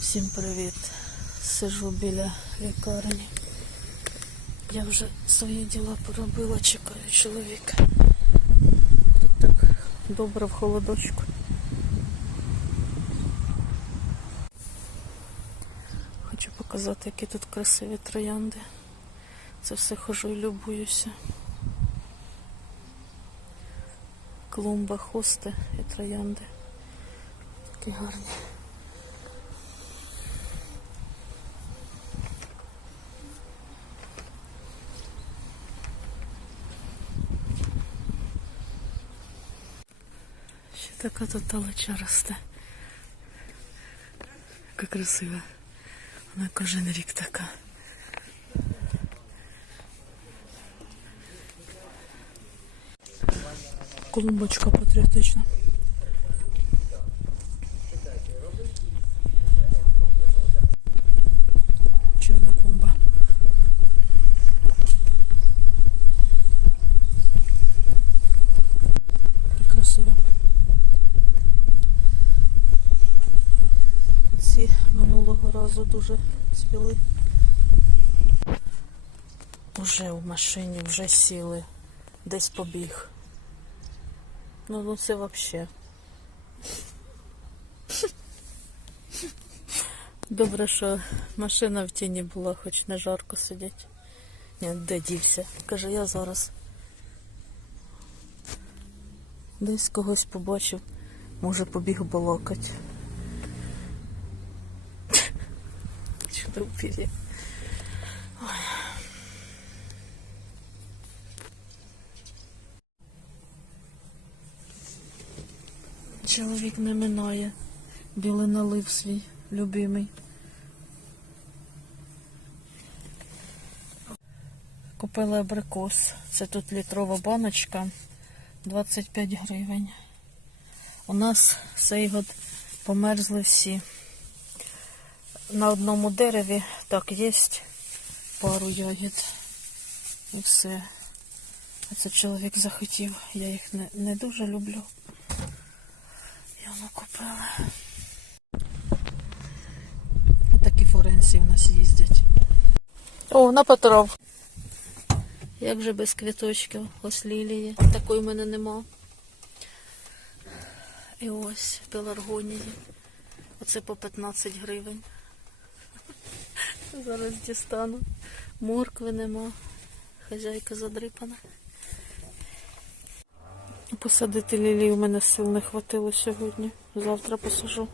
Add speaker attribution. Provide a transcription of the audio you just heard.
Speaker 1: Всім привіт. Сижу біля лікарні. Я вже свої діла поробила, чекаю чоловіка. Тут так добре в холодочку. Хочу показати, які тут красиві троянди. Це все хожу і любуюся. Клумба, хости і троянди. Такі гарні. Ще така тут талича росте. Яка красива. Вона кожен рік така. Колумбочка патріотична. Чорна клумба. І красиво. Ці минулого разу дуже цвіли. Уже в машині, вже сіли. Десь побіг. Ну, ну це вообще. Добре, що машина в тіні була, хоч не жарко сидять. Ні, де дівся? Каже, я зараз десь когось побачив, може побіг балакать. Чудо пірі. Чоловік не минає. Білий налив свій любимий. Купили абрикос. Це тут літрова баночка. 25 гривень. У нас цей год померзли всі. На одному дереві так є пару ягід. І все. А це чоловік захотів. Я їх не, не дуже люблю. Я купила. Отакі флоренції в нас їздять. О, на Петров. Як же без квіточків? Ось лілії. Такої в мене нема. І ось пеларгонії. Оце по 15 гривень. Зараз дістану. Моркви нема. Хазяйка задрипана. Посадити лілії у мене сил не хватило сьогодні. Завтра посажу.